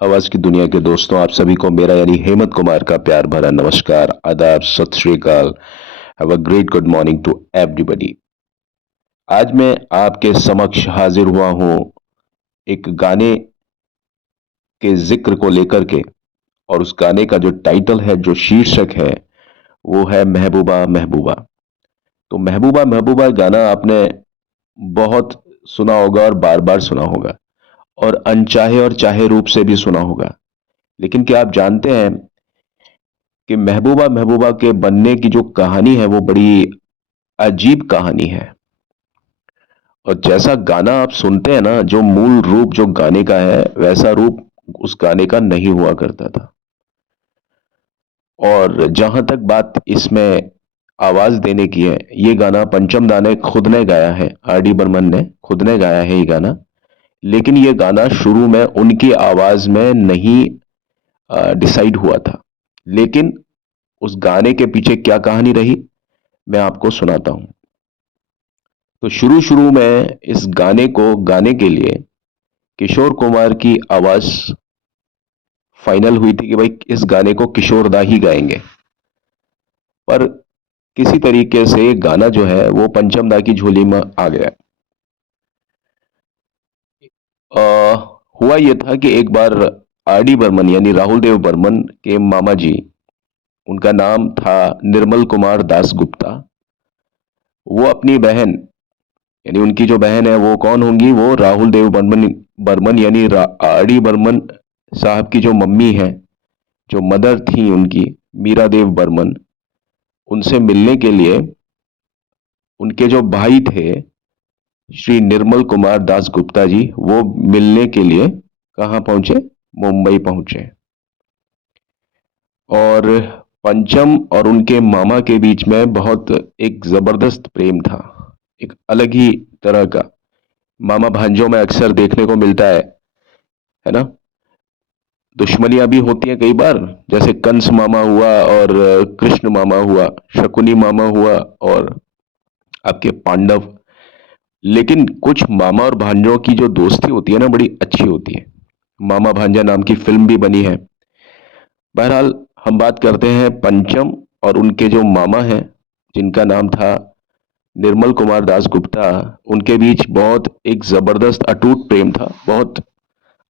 आवाज की दुनिया के दोस्तों, आप सभी को मेरा यानी हेमंत कुमार का प्यार भरा नमस्कार, आदाब, सत श्री अकाल। Have a great good morning to everybody. आज मैं आपके समक्ष हाजिर हुआ हूं एक गाने के जिक्र को लेकर के। और उस गाने का जो टाइटल है, जो शीर्षक है, वो है महबूबा महबूबा। तो महबूबा महबूबा गाना आपने बहुत सुना होगा और बार बार सुना होगा, और अनचाहे और चाहे रूप से भी सुना होगा। लेकिन क्या आप जानते हैं कि महबूबा महबूबा के बनने की जो कहानी है वो बड़ी अजीब कहानी है। और जैसा गाना आप सुनते हैं ना, जो मूल रूप जो गाने का है, वैसा रूप उस गाने का नहीं हुआ करता था। और जहां तक बात इसमें आवाज देने की है, ये गाना पंचम दा ने खुद ने गाया है, आर डी बर्मन ने खुद ने गाया है ये गाना। लेकिन ये गाना शुरू में उनकी आवाज में नहीं डिसाइड हुआ था। लेकिन उस गाने के पीछे क्या कहानी रही, मैं आपको सुनाता हूं। तो शुरू शुरू में इस गाने को गाने के लिए किशोर कुमार की आवाज फाइनल हुई थी कि भाई इस गाने को किशोर दा ही गाएंगे। पर किसी तरीके से गाना जो है वो पंचम दा की झोली में आ गया। अ, हुआ यह था कि एक बार आर डी बर्मन यानी राहुल देव बर्मन के मामा जी, उनका नाम था निर्मल कुमार दास गुप्ता। वो अपनी बहन, यानी उनकी जो बहन है वो कौन होंगी, वो राहुल देव बर्मन बर्मन यानी आर डी बर्मन साहब की जो मम्मी है, जो मदर थी उनकी, मीरा देव बर्मन, उनसे मिलने के लिए उनके जो भाई थे श्री निर्मल कुमार दास गुप्ता जी, वो मिलने के लिए कहाँ पहुंचे, मुंबई पहुंचे। और पंचम और उनके मामा के बीच में बहुत एक जबरदस्त प्रेम था, एक अलग ही तरह का। मामा भांजों में अक्सर देखने को मिलता है ना, दुश्मनियां भी होती हैं कई बार। जैसे कंस मामा हुआ और कृष्ण मामा हुआ, शकुनी मामा हुआ और आपके पांडव। लेकिन कुछ मामा और भांजों की जो दोस्ती होती है ना, बड़ी अच्छी होती है। मामा भांजा नाम की फिल्म भी बनी है। बहरहाल, हम बात करते हैं पंचम और उनके जो मामा हैं, जिनका नाम था निर्मल कुमार दास गुप्ता। उनके बीच बहुत एक जबरदस्त अटूट प्रेम था, बहुत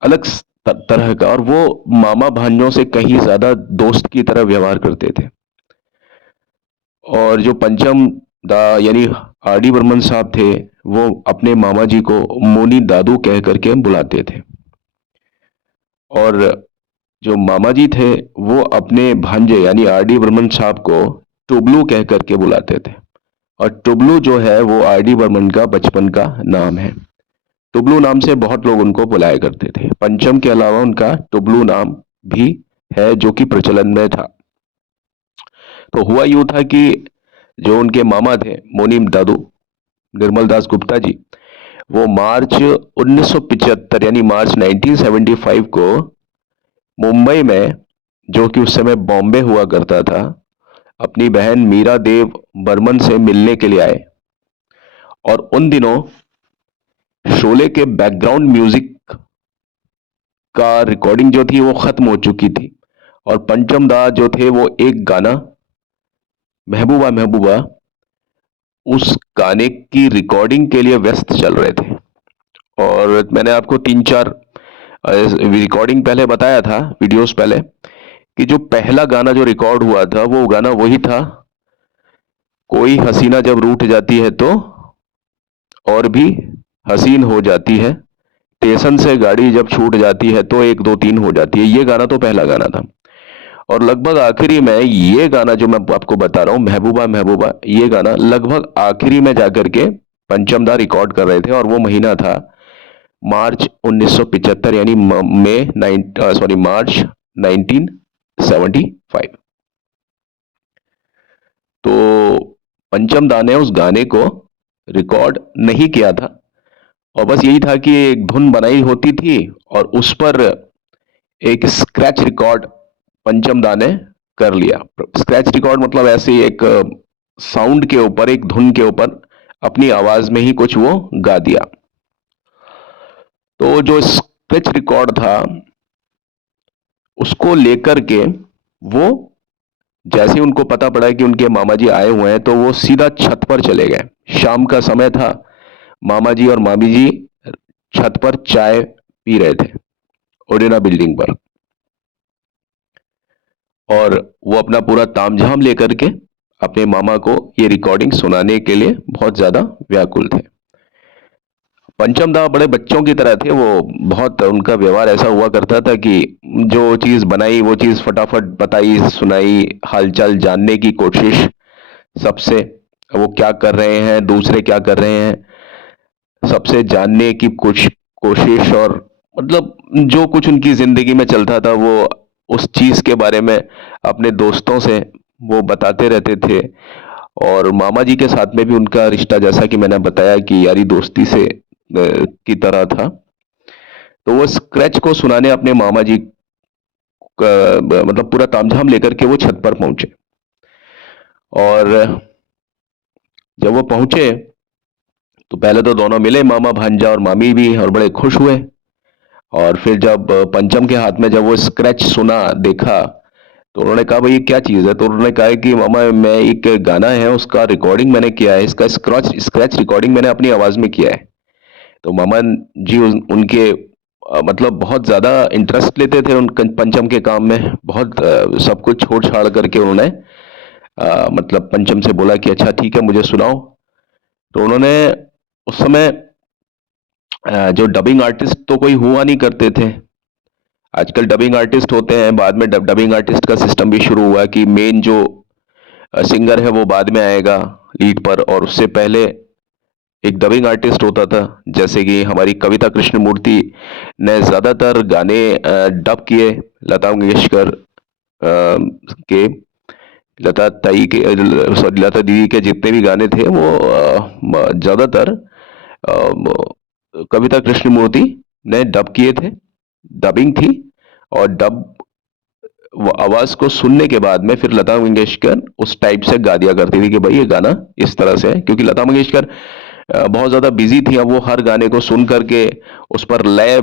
अलग तरह का। और वो मामा भांजों से कहीं ज्यादा दोस्त की तरह व्यवहार करते थे। और जो पंचम दा यानी आर डी बर्मन साहब थे, वो अपने मामा जी को मोनी दादू कह करके बुलाते थे। और जो मामा जी थे, वो अपने भांजे यानी आर डी बर्मन साहब को टुबलू कह करके बुलाते थे। और टुबलू जो है वो आर डी बर्मन का बचपन का नाम है। टुबलू नाम से बहुत लोग उनको बुलाया करते थे। पंचम के अलावा उनका टुबलू नाम भी है, जो कि प्रचलन में था। तो हुआ यूं था कि जो उनके मामा थे मोनीम दादू निर्मल दास गुप्ता जी, वो मार्च 1975 यानी मार्च 1975 को मुंबई में, जो कि उस समय बॉम्बे हुआ करता था, अपनी बहन मीरा देव बर्मन से मिलने के लिए आए। और उन दिनों शोले के बैकग्राउंड म्यूजिक का रिकॉर्डिंग जो थी वो खत्म हो चुकी थी। और पंचम दा जो थे वो एक गाना महबूबा महबूबा, उस गाने की रिकॉर्डिंग के लिए व्यस्त चल रहे थे। और मैंने आपको तीन चार रिकॉर्डिंग पहले बताया था, वीडियोस पहले, कि जो पहला गाना जो रिकॉर्ड हुआ था वो गाना वही था, कोई हसीना जब रूठ जाती है तो और भी हसीन हो जाती है, स्टेशन से गाड़ी जब छूट जाती है तो एक दो तीन हो जाती है। ये गाना तो पहला गाना था। और लगभग आखिरी में ये गाना जो मैं आपको बता रहा हूं, महबूबा महबूबा, ये गाना लगभग आखिरी में जाकर के पंचम दा रिकॉर्ड कर रहे थे। और वो महीना था मार्च 1975 यानी मार्च 1975। तो पंचम दा ने उस गाने को रिकॉर्ड नहीं किया था, और बस यही था कि एक धुन बनाई होती थी और उस पर एक स्क्रैच रिकॉर्ड पंचम दा ने कर लिया। स्क्रैच रिकॉर्ड मतलब ऐसे ही एक साउंड के ऊपर, एक धुन के ऊपर अपनी आवाज में ही कुछ वो गा दिया। तो जो स्क्रैच रिकॉर्ड था उसको लेकर के वो, जैसे ही उनको पता पड़ा कि उनके मामा जी आए हुए हैं, तो वो सीधा छत पर चले गए। शाम का समय था, मामा जी और मामी जी छत पर चाय पी रहे थे ओडेरा बिल्डिंग पर, और वो अपना पूरा तामझाम लेकर के अपने मामा को ये रिकॉर्डिंग सुनाने के लिए बहुत ज्यादा व्याकुल थे। पंचम दा बड़े बच्चों की तरह थे वो। बहुत उनका व्यवहार ऐसा हुआ करता था कि जो चीज बनाई वो चीज फटाफट बताई सुनाई, हालचाल जानने की कोशिश सबसे, वो क्या कर रहे हैं, दूसरे क्या कर रहे हैं, सबसे जानने की कुछ कोशिश। और मतलब जो कुछ उनकी जिंदगी में चलता था वो उस चीज के बारे में अपने दोस्तों से वो बताते रहते थे। और मामा जी के साथ में भी उनका रिश्ता, जैसा कि मैंने बताया, कि यारी दोस्ती से की तरह था। तो वो स्क्रैच को सुनाने अपने मामा जी का मतलब पूरा तामझाम लेकर के वो छत पर पहुंचे। और जब वो पहुंचे तो पहले तो दोनों मिले, मामा भांजा और मामी भी, और बड़े खुश हुए। और फिर जब पंचम के हाथ में जब वो स्क्रैच सुना, देखा, तो उन्होंने कहा भाई ये क्या चीज है। तो उन्होंने कहा कि मामा मैं एक गाना है उसका रिकॉर्डिंग मैंने किया है, इसका स्क्रैच स्क्रैच रिकॉर्डिंग मैंने अपनी आवाज में किया है। तो मामा जी उनके मतलब बहुत ज्यादा इंटरेस्ट लेते थे उन पंचम के काम में। बहुत सब कुछ छोड़ छाड़ करके उन्होंने मतलब पंचम से बोला कि अच्छा ठीक है मुझे सुनाओ। तो उन्होंने उस समय जो डबिंग आर्टिस्ट तो कोई हुआ नहीं करते थे। आजकल डबिंग आर्टिस्ट होते हैं, बाद में डबिंग आर्टिस्ट का सिस्टम भी शुरू हुआ कि मेन जो सिंगर है वो बाद में आएगा लीड पर, और उससे पहले एक डबिंग आर्टिस्ट होता था। जैसे कि हमारी कविता कृष्णमूर्ति ने ज्यादातर गाने डब किए लता मंगेशकर के, लता ताई के, सॉरी लता दीदी के जितने भी गाने थे वो ज्यादातर कविता कृष्णमूर्ति ने डब किए थे, डबिंग थी। और डब वो आवाज को सुनने के बाद में फिर लता मंगेशकर उस टाइप से गा दिया करती थी कि भाई ये गाना इस तरह से है, क्योंकि लता मंगेशकर बहुत ज्यादा बिजी थी। अब वो हर गाने को सुन करके उस पर लय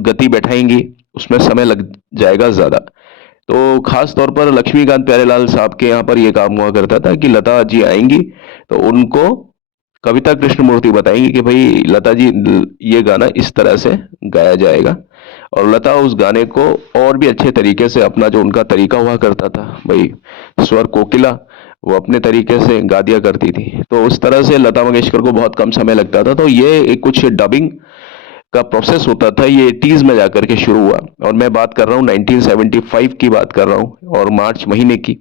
गति बैठाएंगी, उसमें समय लग जाएगा ज्यादा। तो खास तौर पर लक्ष्मीकांत प्यारेलाल साहब के यहाँ पर यह काम हुआ करता था कि लता जी आएंगी तो उनको कविता कृष्णमूर्ति बताएंगी कि भाई लता जी ये गाना इस तरह से गाया जाएगा। और लता उस गाने को और भी अच्छे तरीके से, अपना जो उनका तरीका हुआ करता था भाई, स्वर कोकिला, वो अपने तरीके से गा दिया करती थी। तो उस तरह से लता मंगेशकर को बहुत कम समय लगता था। तो ये एक कुछ डबिंग का प्रोसेस होता था, ये 80s में जाकर के शुरू हुआ। और मैं बात कर रहा हूँ 1975 की बात कर रहा हूँ, और मार्च महीने की।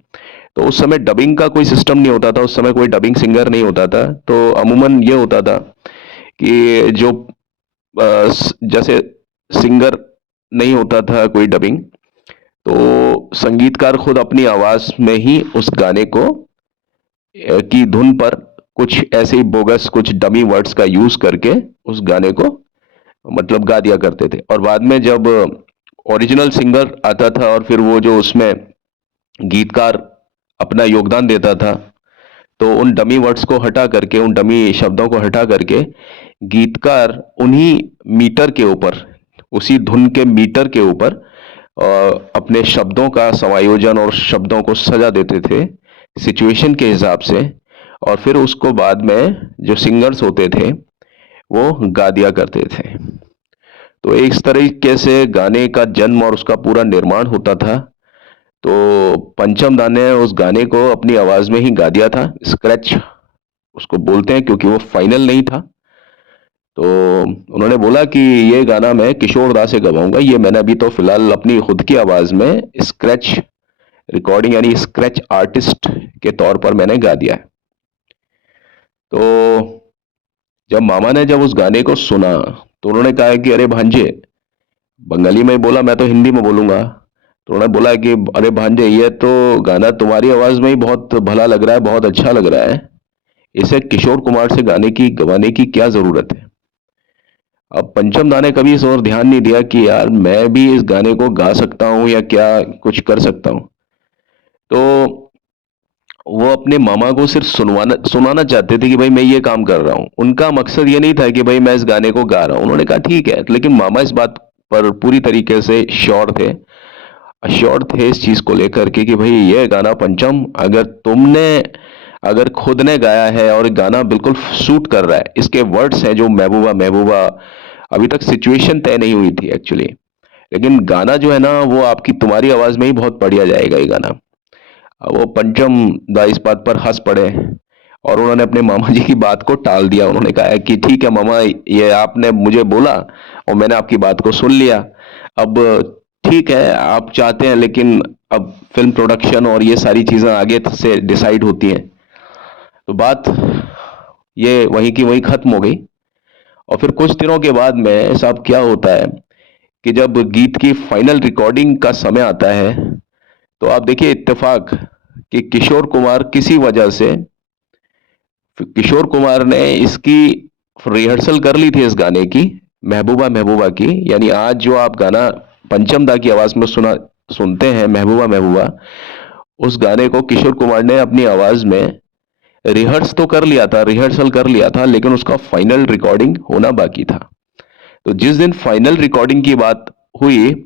तो उस समय डबिंग का कोई सिस्टम नहीं होता था, उस समय कोई डबिंग सिंगर नहीं होता था। तो अमूमन ये होता था कि जो जैसे सिंगर नहीं होता था कोई डबिंग, तो संगीतकार खुद अपनी आवाज में ही उस गाने को की धुन पर कुछ ऐसे ही बोगस कुछ डमी वर्ड्स का यूज करके उस गाने को मतलब गा दिया करते थे। और बाद में जब ओरिजिनल सिंगर आता था और फिर वो जो उसमें गीतकार अपना योगदान देता था, तो उन डमी वर्ड्स को हटा करके, उन डमी शब्दों को हटा करके, गीतकार उन्हीं मीटर के ऊपर, उसी धुन के मीटर के ऊपर अपने शब्दों का समायोजन और शब्दों को सजा देते थे सिचुएशन के हिसाब से। और फिर उसको बाद में जो सिंगर्स होते थे वो गा दिया करते थे। तो इस तरीके से गाने का जन्म और उसका पूरा निर्माण होता था। तो पंचम दा ने उस गाने को अपनी आवाज में ही गा दिया था, स्क्रैच उसको बोलते हैं, क्योंकि वो फाइनल नहीं था। तो उन्होंने बोला कि ये गाना मैं किशोर दा से गवाऊंगा, ये मैंने अभी तो फिलहाल अपनी खुद की आवाज में स्क्रैच रिकॉर्डिंग यानी स्क्रैच आर्टिस्ट के तौर पर मैंने गा दिया है। तो जब मामा ने जब उस गाने को सुना तो उन्होंने कहा कि अरे भांजे, बंगाली में बोला, मैं तो हिंदी में बोलूंगा। तो उन्होंने बोला कि अरे भांजे, ये तो गाना तुम्हारी आवाज में ही बहुत भला लग रहा है, बहुत अच्छा लग रहा है, इसे किशोर कुमार से गाने की गवाने की क्या जरूरत है। अब पंचम दा ने कभी इस ओर ध्यान नहीं दिया कि यार मैं भी इस गाने को गा सकता हूं या क्या कुछ कर सकता हूं। तो वो अपने मामा को सिर्फ सुनवाना सुनाना चाहते थे कि भाई मैं ये काम कर रहा हूँ। उनका मकसद ये नहीं था कि भाई मैं इस गाने को गा रहा हूँ। उन्होंने कहा ठीक है, लेकिन मामा इस बात पर पूरी तरीके से श्योर थे। अश्योर थे इस चीज को लेकर के कि भाई ये गाना पंचम अगर खुद ने गाया है और गाना बिल्कुल सूट कर रहा है, इसके वर्ड्स हैं जो महबूबा महबूबा, अभी तक सिचुएशन तय नहीं हुई थी एक्चुअली, लेकिन गाना जो है ना वो आपकी तुम्हारी आवाज में ही बहुत बढ़िया जाएगा ये गाना। वो पंचम दा इस बात पर हंस पड़े और उन्होंने अपने मामा जी की बात को टाल दिया। उन्होंने कहा कि ठीक है मामा, ये आपने मुझे बोला और मैंने आपकी बात को सुन लिया। अब ठीक है, आप चाहते हैं, लेकिन अब फिल्म प्रोडक्शन और ये सारी चीजें आगे से डिसाइड होती हैं। तो बात ये वहीं की वहीं खत्म हो गई। और फिर कुछ दिनों के बाद में साहब क्या होता है कि जब गीत की फाइनल रिकॉर्डिंग का समय आता है, तो आप देखिए इत्तेफाक कि किशोर कुमार ने इसकी रिहर्सल कर ली थी इस गाने की, महबूबा महबूबा की। यानी आज जो आप गाना पंचम दा की आवाज में सुनते हैं महबूबा महबूबा, उस गाने को किशोर कुमार ने अपनी आवाज में रिहर्सल कर लिया था, लेकिन उसका फाइनल रिकॉर्डिंग होना बाकी था। तो जिस दिन फाइनल रिकॉर्डिंग की बात हुई,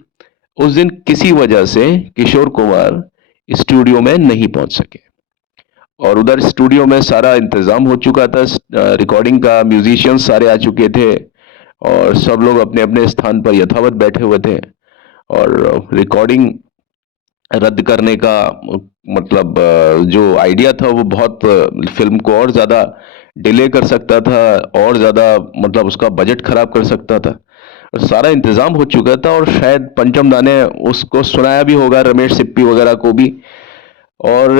उस दिन किसी वजह से किशोर कुमार स्टूडियो में नहीं पहुंच सके। और उधर स्टूडियो में सारा इंतजाम हो चुका था, रिकॉर्डिंग का, म्यूजिशियंस सारे आ चुके थे और सब लोग अपने अपने स्थान पर यथावत बैठे हुए थे। और रिकॉर्डिंग रद्द करने का मतलब जो आइडिया था वो बहुत फिल्म को और ज्यादा डिले कर सकता था, और ज्यादा मतलब उसका बजट खराब कर सकता था। और सारा इंतजाम हो चुका था और शायद पंचम दा ने उसको सुनाया भी होगा रमेश सिप्पी वगैरह को भी। और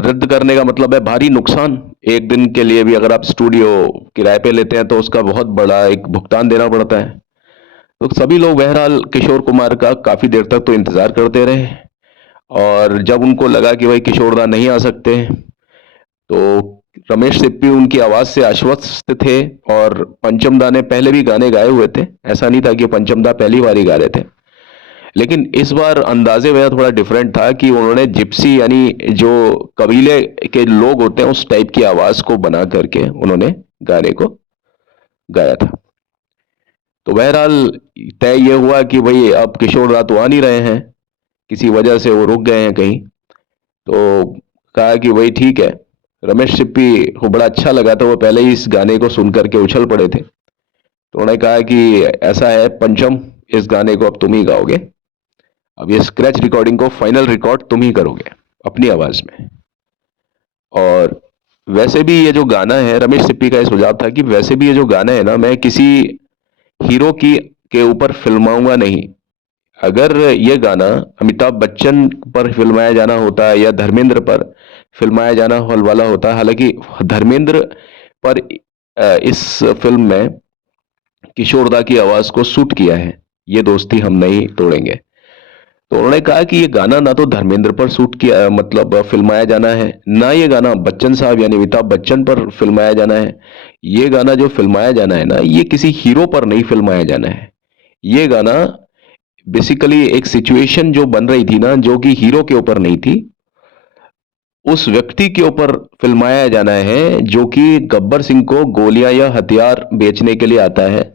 रद्द करने का मतलब है भारी नुकसान। एक दिन के लिए भी अगर आप स्टूडियो किराए पे लेते हैं तो उसका बहुत बड़ा एक भुगतान देना पड़ता है। तो सभी लोग बहरहाल किशोर कुमार का काफी देर तक तो इंतजार करते रहे। और जब उनको लगा कि भाई किशोर दा नहीं आ सकते, तो रमेश सिप्पी उनकी आवाज से आश्वस्त थे। और पंचम दा ने पहले भी गाने गाए हुए थे, ऐसा नहीं था कि पंचम दा पहली बार ही गा रहे थे, लेकिन इस बार अंदाजे वजह थोड़ा डिफरेंट था कि उन्होंने जिप्सी यानी जो कबीले के लोग होते हैं उस टाइप की आवाज को बना करके उन्होंने गाने को गाया था। तो बहरहाल तय ये हुआ कि भाई अब किशोर दा तो आ नहीं रहे हैं, किसी वजह से वो रुक गए हैं कहीं। तो कहा कि भाई ठीक है। रमेश सिप्पी को बड़ा अच्छा लगा था, वो पहले ही इस गाने को सुन करके उछल पड़े थे। तो उन्होंने कहा कि ऐसा है पंचम, इस गाने को अब तुम ही गाओगे, अब ये स्क्रैच रिकॉर्डिंग को फाइनल रिकॉर्ड तुम ही करोगे अपनी आवाज में। और वैसे भी ये जो गाना है, रमेश सिप्पी का ये सुझाव था कि वैसे भी ये जो गाना है ना, मैं किसी हीरो की के ऊपर फिल्माऊंगा नहीं। अगर ये गाना अमिताभ बच्चन पर फिल्माया जाना होता या धर्मेंद्र पर फिल्माया जाना वाला होता, हालांकि धर्मेंद्र पर इस फिल्म में किशोर दा की आवाज को सूट किया है, ये दोस्ती हम नहीं तोड़ेंगे। तो उन्होंने कहा कि ये गाना ना तो धर्मेंद्र पर सूट किया मतलब फिल्माया जाना है, ना ये गाना बच्चन साहब यानी अमिताभ बच्चन पर फिल्माया जाना है। ये गाना जो फिल्माया जाना है ना, ये किसी हीरो पर नहीं फिल्माया जाना है। ये गाना बेसिकली एक सिचुएशन जो बन रही थी ना, जो कि हीरो के ऊपर नहीं थी, उस व्यक्ति के ऊपर फिल्माया जाना है जो कि गब्बर सिंह को गोलियां या हथियार बेचने के लिए आता है।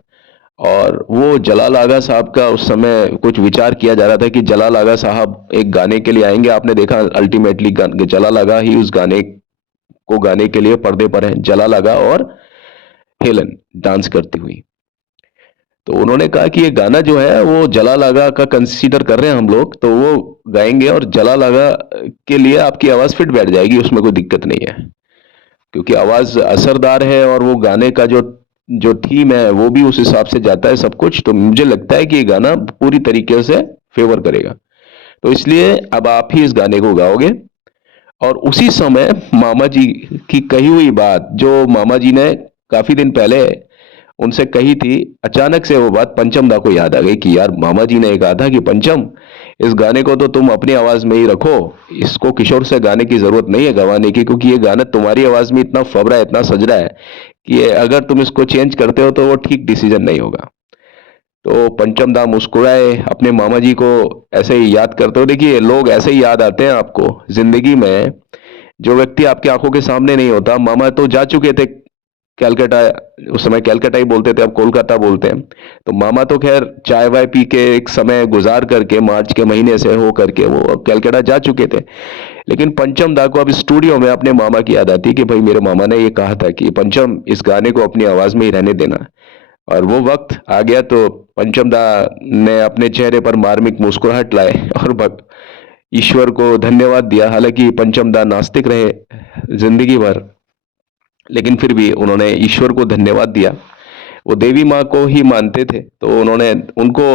और वो जलाल आगा साहब का उस समय कुछ विचार किया जा रहा था कि जलाल आगा साहब एक गाने के लिए आएंगे। आपने देखा अल्टीमेटली जलाल आगा ही उस गाने को गाने के लिए पर्दे पर हैं, जलाल आगा और हेलन डांस करती हुई। तो उन्होंने कहा कि ये गाना जो है वो जलाल आगा का कंसीडर कर रहे हैं हम लोग, तो वो गाएंगे और जलाल आगा के लिए आपकी आवाज फिट बैठ जाएगी, उसमें कोई दिक्कत नहीं है, क्योंकि आवाज असरदार है और वो गाने का जो जो थीम है वो भी उस हिसाब से जाता है सब कुछ। तो मुझे लगता है कि ये गाना पूरी तरीके से फेवर करेगा। तो इसलिए अब आप ही इस गाने को गाओगे। और उसी समय मामा जी की कही हुई बात, जो मामा जी ने काफी दिन पहले उनसे कही थी, अचानक से वो बात पंचम दा को याद आ गई कि यार मामा जी ने कहा था कि पंचम, इस गाने को तो तुम अपनी आवाज में ही रखो, इसको किशोर से गाने की जरूरत नहीं है गवाने की, क्योंकि ये गाना तुम्हारी आवाज में इतना फब रहा है, इतना सज रहा है कि अगर तुम इसको चेंज करते हो तो वो ठीक डिसीजन नहीं होगा। तो पंचम दा मुस्कुराए, अपने मामा जी को ऐसे ही याद करते हो। देखिए लोग ऐसे ही याद आते हैं आपको जिंदगी में, जो व्यक्ति आपकी आंखों के सामने नहीं होता। मामा तो जा चुके थे कैलकाटा, उस समय कैलकाटा ही बोलते थे, अब कोलकाता बोलते हैं। तो मामा तो खैर चाय वाय पी के एक समय गुजार करके मार्च के महीने से हो करके वो अब कैलकाटा जा चुके थे। लेकिन पंचम दा को अब स्टूडियो में अपने मामा की याद आती कि भाई मेरे मामा ने ये कहा था कि पंचम इस गाने को अपनी आवाज में ही रहने देना। और वो वक्त आ गया तो पंचम दा ने अपने चेहरे पर मार्मिक मुस्कुराहट लाए और ईश्वर को धन्यवाद दिया। हालांकि पंचम दा नास्तिक रहे जिंदगी भर, लेकिन फिर भी उन्होंने ईश्वर को धन्यवाद दिया। वो देवी माँ को ही मानते थे, तो उन्होंने उनको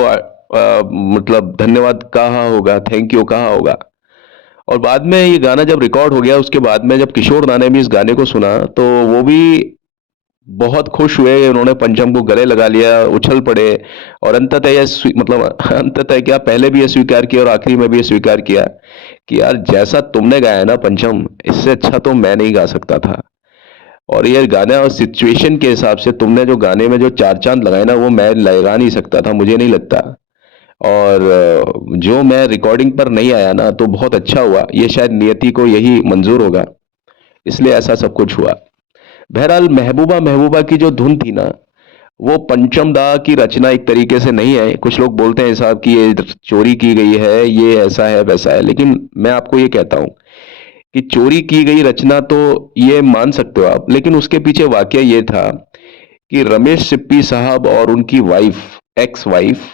मतलब धन्यवाद कहा होगा, थैंक यू कहा होगा। और बाद में ये गाना जब रिकॉर्ड हो गया, उसके बाद में जब किशोर दा ने भी इस गाने को सुना तो वो भी बहुत खुश हुए। उन्होंने पंचम को गले लगा लिया, उछल पड़े और अंततः मतलब अंततः क्या, पहले भी ये स्वीकार किया और आखिरी में भी ये स्वीकार किया कि यार जैसा तुमने गाया ना पंचम, इससे अच्छा तो मैं नहीं गा सकता था। और ये गाना और सिचुएशन के हिसाब से तुमने जो गाने में जो चार चांद लगाए ना, वो मैं लगा नहीं सकता था, मुझे नहीं लगता। और जो मैं रिकॉर्डिंग पर नहीं आया ना, तो बहुत अच्छा हुआ, ये शायद नियति को यही मंजूर होगा, इसलिए ऐसा सब कुछ हुआ। बहरहाल महबूबा महबूबा की जो धुन थी ना, वो पंचम दा की रचना एक तरीके से नहीं है। कुछ लोग बोलते हैं साहब कि ये चोरी की गई है, ये ऐसा है वैसा है, लेकिन मैं आपको ये कहता हूं कि चोरी की गई रचना तो ये मान सकते हो आप, लेकिन उसके पीछे वाकया ये था कि रमेश सिप्पी साहब और उनकी wife, ex wife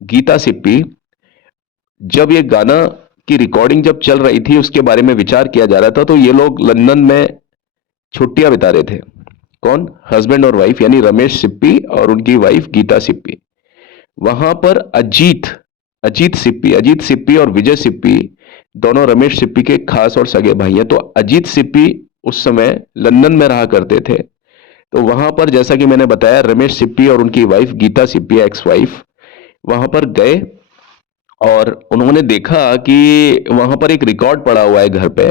Geeta Sippy, जब ये गाना की रिकॉर्डिंग जब चल रही थी, उसके बारे में विचार किया जा रहा था, तो ये लोग लंदन में छुट्टियां बिता रहे थे। कौन? हस्बैंड और वाइफ, यानी रमेश सिप्पी और उनकी वाइफ गीता सिप्पी। वहां पर अजीत सिप्पी और विजय सिप्पी दोनों रमेश सिप्पी के खास और सगे भाई हैं। तो अजीत सिप्पी उस समय लंदन में रहा करते थे। तो वहां पर जैसा कि मैंने बताया, रमेश सिप्पी और उनकी wife Geeta Sippy, ex wife, वहां पर गए और उन्होंने देखा कि वहां पर एक रिकॉर्ड पड़ा हुआ है घर पे।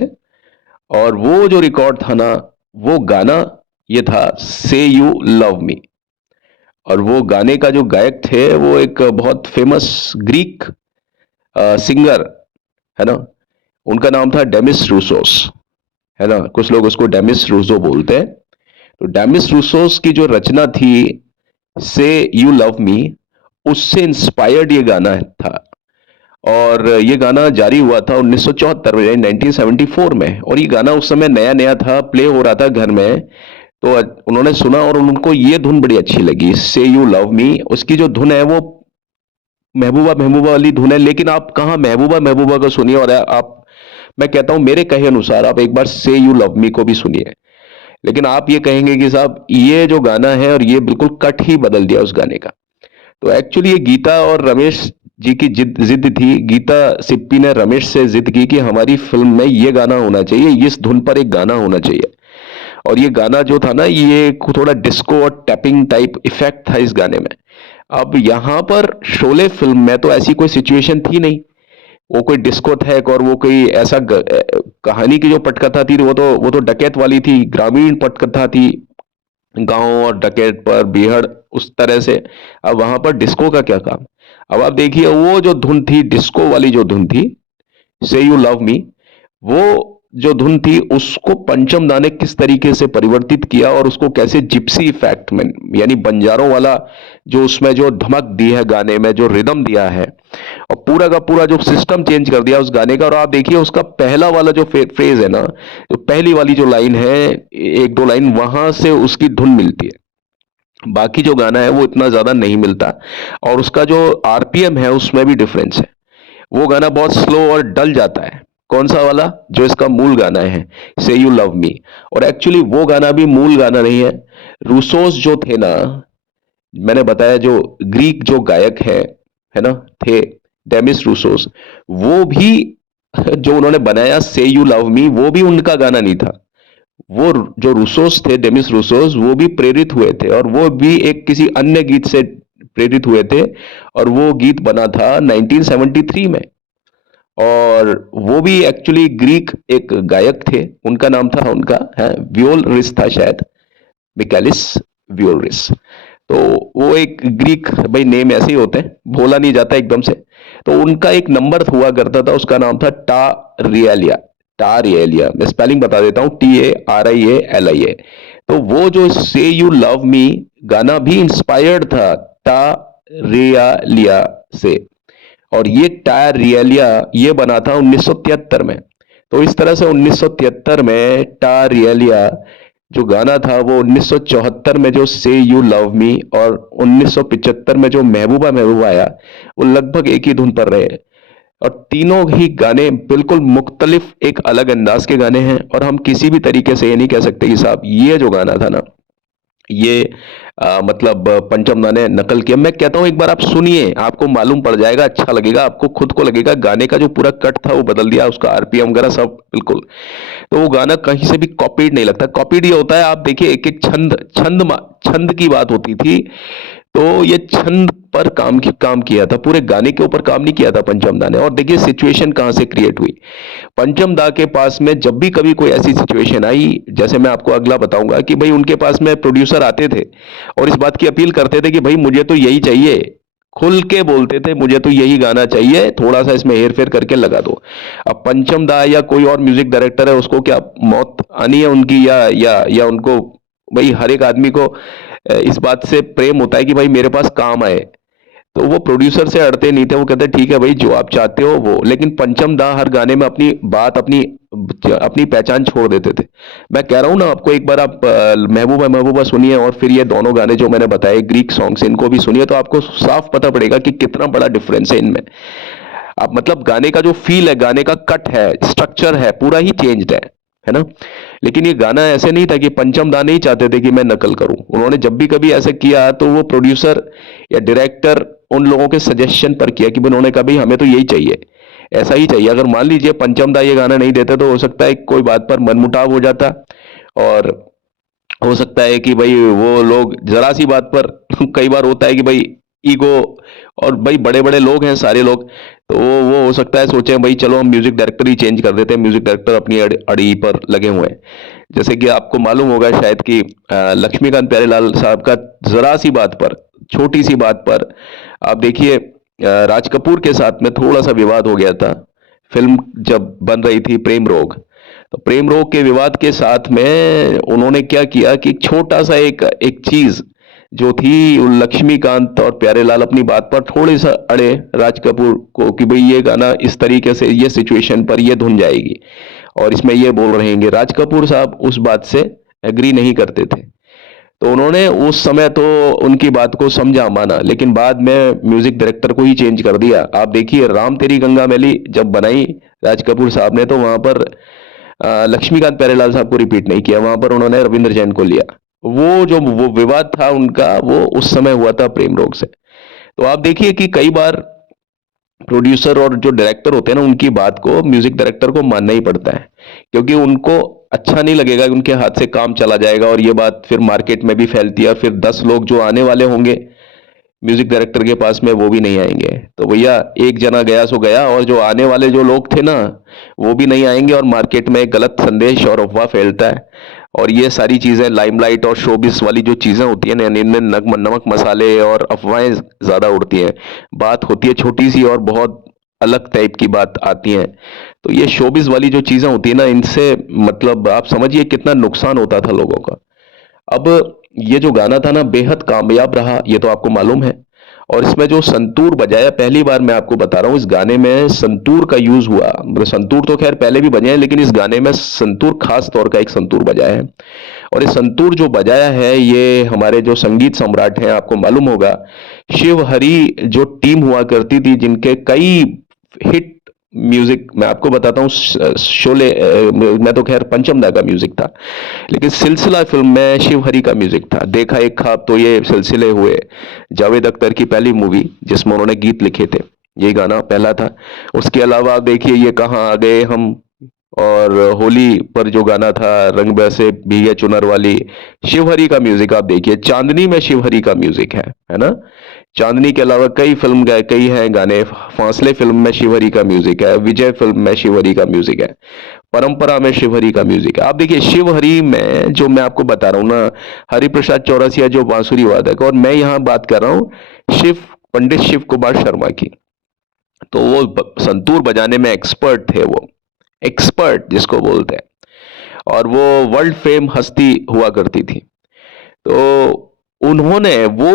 और वो जो रिकॉर्ड था ना, वो गाना ये था, से यू लव मी। और वो गाने का जो गायक थे वो एक बहुत फेमस ग्रीक सिंगर है ना, उनका नाम था डेमिस रूसोस, है ना, कुछ लोग उसको डेमिस रूसो बोलते हैं। तो डेमिस रूसोस की जो रचना थी से यू लव मी, उससे इंस्पायर्ड ये गाना था। और ये गाना जारी हुआ था 1974 में, 1974 में। और ये गाना उस समय नया नया था, प्ले हो रहा था घर में। तो उन्होंने सुना और उनको ये धुन बड़ी अच्छी लगी, से यू लव मी। उसकी जो धुन है वो महबूबा महबूबा वाली धुन है, लेकिन आप कहाँ महबूबा महबूबा को सुनिए, और आप, मैं कहता हूं मेरे कहे अनुसार आप एक बार से यू लव मी को भी सुनिए। लेकिन आप ये कहेंगे कि साहब ये जो गाना है, और ये बिल्कुल कट ही बदल दिया उस गाने का। तो एक्चुअली ये गीता और रमेश जी की जिद जिद थी। गीता सिप्पी ने रमेश से जिद की कि हमारी फिल्म में ये गाना होना चाहिए, इस धुन पर एक गाना होना चाहिए। और ये गाना जो था ना, ये थोड़ा डिस्को और टैपिंग टाइप इफेक्ट था इस गाने में। अब यहां पर शोले फिल्म में तो ऐसी कोई सिचुएशन थी नहीं, वो कोई डिस्कोथेक और वो कोई ऐसा कहानी की जो पटकथा थी, वो तो डकैत वाली थी, ग्रामीण पटकथा थी, गांव और डकैत पर बीहड़, उस तरह से। अब वहां पर डिस्को का क्या काम? अब आप देखिए, वो जो धुन थी, डिस्को वाली जो धुन थी, से यू लव मी, वो जो धुन थी उसको पंचम दा ने किस तरीके से परिवर्तित किया और उसको कैसे जिप्सी इफेक्ट में, यानी बंजारों वाला जो उसमें जो धमक दी है गाने में, जो रिदम दिया है, और पूरा का पूरा जो सिस्टम चेंज कर दिया उस गाने का। और आप देखिए उसका पहला वाला जो फ्रेज है ना, जो पहली वाली जो लाइन है, एक दो लाइन, वहां से उसकी धुन मिलती है। बाकी जो गाना है वो इतना ज्यादा नहीं मिलता, और उसका जो आरपीएम है उसमें भी डिफरेंस है। वो गाना बहुत स्लो और डल जाता है। कौन सा वाला? जो इसका मूल गाना है, से यू लव मी। और एक्चुअली वो गाना भी मूल गाना नहीं है। रूसोस जो थे ना, मैंने बताया जो ग्रीक जो गायक है ना, थे डेमिस रूसोस, वो भी जो उन्होंने बनाया से यू लव मी, वो भी उनका गाना नहीं था। वो जो रूसोस थे, डेमिस रूसोस, वो भी प्रेरित हुए थे, और वो भी एक किसी अन्य गीत से प्रेरित हुए थे। और वो गीत बना था 1973 में। और वो भी एक्चुअली ग्रीक एक गायक थे, उनका नाम था, उनका है वियोल रिस था शायद, मिकालिस वियोल रिस। तो वो एक ग्रीक, भाई नेम ऐसे ही होते हैं, बोला नहीं जाता एकदम से। तो उनका एक नंबर हुआ करता था, उसका नाम था टा रियालिया। टारिएलिया, मैं स्पेलिंग बता देता हूं, TARIALIA। तो वो जो से यू लव मी गाना भी इंस्पायर्ड था टारियालिया से, और ये टारियालिया ये बना था 1973 में। तो इस तरह से 1973 में टारियालिया जो गाना था वो 1974 में जो से यू लव मी, और 1975 में जो महबूबा महबूबा आया, वो लगभग एक ही धुन पर रहे। और तीनों ही गाने बिल्कुल मुख्तलिफ एक अलग अंदाज के गाने हैं, और हम किसी भी तरीके से ये नहीं कह सकते कि साहब ये जो गाना था ना ये मतलब पंचम दा ने नकल किया। मैं कहता हूं एक बार आप सुनिए, आपको मालूम पड़ जाएगा, अच्छा लगेगा आपको, खुद को लगेगा गाने का जो पूरा कट था वो बदल दिया, उसका आरपीएम वगैरह सब बिल्कुल। तो वो गाना कहीं से भी कॉपीड नहीं लगता। कॉपीड ये होता है, आप देखिए एक एक छंद छंद छंद की बात होती थी, तो ये छंद पर काम किया था, पूरे गाने के ऊपर काम नहीं किया था पंचम दा ने। और देखिए सिचुएशन कहां से क्रिएट हुई। पंचम दा के पास में जब भी कभी कोई ऐसी सिचुएशन आई, जैसे मैं आपको अगला बताऊंगा कि भाई उनके पास में प्रोड्यूसर आते थे और इस बात की अपील करते थे कि भाई मुझे तो यही चाहिए, खुल के बोलते थे मुझे तो यही गाना चाहिए, थोड़ा सा इसमें हेर फेर करके लगा दो। अब पंचम दा या कोई और म्यूजिक डायरेक्टर है, उसको क्या मौत आनी है उनकी, या उनको भाई हर एक आदमी को इस बात से प्रेम होता है कि भाई मेरे पास काम आए। तो वो प्रोड्यूसर से अड़ते नहीं थे, वो कहते ठीक है भाई जो आप चाहते हो वो। लेकिन पंचम दा हर गाने में अपनी बात, अपनी अपनी पहचान छोड़ देते थे। मैं कह रहा हूं ना आपको, एक बार आप महबूबा महबूबा सुनिए और फिर ये दोनों गाने जो मैंने बताए ग्रीक सॉन्ग्स, इनको भी सुनिए, तो आपको साफ पता पड़ेगा कि कितना बड़ा डिफरेंस है इनमें। आप मतलब गाने का जो फील है, गाने का कट है, स्ट्रक्चर है, पूरा ही चेंज्ड है ना। लेकिन ये गाना ऐसे नहीं था कि पंचम दा नहीं चाहते थे कि मैं नकल करूं। उन्होंने जब भी कभी ऐसे किया तो वो प्रोड्यूसर या डायरेक्टर उन लोगों के सजेशन पर किया कि उन्होंने कहा भाई हमें तो यही चाहिए, ऐसा ही चाहिए। अगर मान लीजिए पंचम दा ये गाना नहीं देते तो हो सकता है कोई बात पर मनमुटाव हो जाता, और हो सकता है कि भाई वो लोग जरा सी बात पर कई बार होता है कि भाई ईगो, और भाई बड़े बड़े लोग हैं सारे लोग, तो वो हो सकता है सोचे भाई चलो हम म्यूजिक डायरेक्टर ही चेंज कर देते हैं, म्यूजिक डायरेक्टर अपनी अड़ी पर लगे हुए हैं। जैसे कि आपको मालूम होगा शायद कि लक्ष्मीकांत प्यारेलाल साहब का जरा सी बात पर, छोटी सी बात पर, आप देखिए राज कपूर के साथ में थोड़ा सा विवाद हो गया था, फिल्म जब बन रही थी प्रेम रोग। तो प्रेम रोग के विवाद के साथ में उन्होंने क्या किया कि छोटा सा एक एक चीज जो थी, लक्ष्मीकांत और प्यारेलाल अपनी बात पर थोड़े सा अड़े राज कपूर को कि भाई ये गाना इस तरीके से ये सिचुएशन पर ये धुन जाएगी और इसमें ये बोल रहेंगे। राज कपूर साहब उस बात से एग्री नहीं करते थे, तो उन्होंने उस समय तो उनकी बात को समझा माना, लेकिन बाद में म्यूजिक डायरेक्टर को ही चेंज कर दिया। आप देखिए राम तेरी गंगा मैली जब बनाई राज कपूर साहब ने, तो वहां पर लक्ष्मीकांत प्यारेलाल साहब को रिपीट नहीं किया, वहां पर उन्होंने रविंद्र जैन को लिया। वो जो वो विवाद था उनका, वो उस समय हुआ था प्रेम रोग से। तो आप देखिए कि कई बार प्रोड्यूसर और जो डायरेक्टर होते हैं ना, उनकी बात को म्यूजिक डायरेक्टर को मानना ही पड़ता है, क्योंकि उनको अच्छा नहीं लगेगा कि उनके हाथ से काम चला जाएगा, और ये बात फिर मार्केट में भी फैलती है, और फिर 10 लोग जो आने वाले होंगे म्यूजिक डायरेक्टर के पास में वो भी नहीं आएंगे। तो भैया एक जना गया सो गया, और जो आने वाले जो लोग थे ना वो भी नहीं आएंगे, और मार्केट में गलत संदेश और अफवाह फैलता है। और ये सारी चीजें लाइमलाइट और शोबिस वाली जो चीजें होती है ना, इनमें नमक मसाले और अफवाहें ज्यादा उड़ती हैं। बात होती है छोटी सी और बहुत अलग टाइप की बात आती है। तो ये शोबिस वाली जो चीजें होती है ना, इनसे मतलब आप समझिए कितना नुकसान होता था लोगों का। अब ये जो गाना था ना बेहद कामयाब रहा, ये तो आपको मालूम है। और इसमें जो संतूर बजाया, पहली बार मैं आपको बता रहा हूं इस गाने में संतूर का यूज हुआ। मतलब संतूर तो खैर पहले भी बजे हैं, लेकिन इस गाने में संतूर खास तौर का एक संतूर बजाया है। और ये संतूर जो बजाया है, ये हमारे जो संगीत सम्राट हैं, आपको मालूम होगा शिव हरी जो टीम हुआ करती थी, जिनके कई हिट म्यूजिक मैं आपको बताता हूँ, शोले मैं तो खैर पंचम दा का म्यूजिक था, लेकिन सिलसिला फिल्म में शिव हरी का म्यूजिक था। देखा एक ख्वाब, तो ये सिलसिले हुए, जावेद अख्तर की पहली मूवी जिसमें उन्होंने गीत लिखे थे, ये गाना पहला था। उसके अलावा आप देखिए ये कहाँ आ गए हम, और होली पर जो गाना था रंग बरसे भीगे चुनर वाली, शिवहरी का म्यूजिक आप देखिए। चांदनी में शिवहरी का म्यूजिक है ना। चांदनी के अलावा कई फिल्म गए, कई हैं गाने, फासले फिल्म में शिवहरी का म्यूजिक है, विजय फिल्म में शिवहरी का म्यूजिक है, परंपरा में शिवहरी का म्यूजिक है। आप देखिए शिवहरी में जो मैं आपको बता रहा हूँ ना, हरिप्रसाद चौरसिया जो बांसुरी वादक, और मैं यहाँ बात कर रहा हूँ पंडित शिव कुमार शर्मा की। तो वो संतूर बजाने में एक्सपर्ट थे वो, एक्सपर्ट जिसको बोलते हैं, और वो वर्ल्ड फेम हस्ती हुआ करती थी। तो उन्होंने वो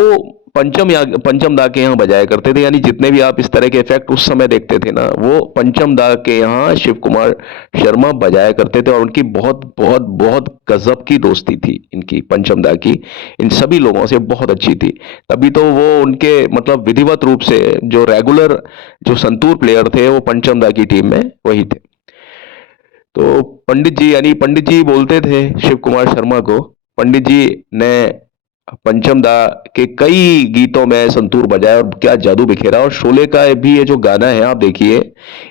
पंचम दा के यहाँ बजाया करते थे, यानी जितने भी आप इस तरह के इफेक्ट उस समय देखते थे ना, वो पंचम दा के यहाँ शिव कुमार शर्मा बजाया करते थे। और उनकी बहुत बहुत बहुत गजब की दोस्ती थी इनकी, पंचम दा की, इन सभी लोगों से बहुत अच्छी थी। तभी तो वो उनके मतलब विधिवत रूप से जो रेगुलर जो संतूर प्लेयर थे वो पंचम दा की टीम में वही थे। तो पंडित जी, यानी पंडित जी बोलते थे शिव कुमार शर्मा को, पंडित जी ने पंचम दा के कई गीतों में संतूर बजाया और क्या जादू बिखेरा। और शोले का भी ये जो गाना है आप देखिए,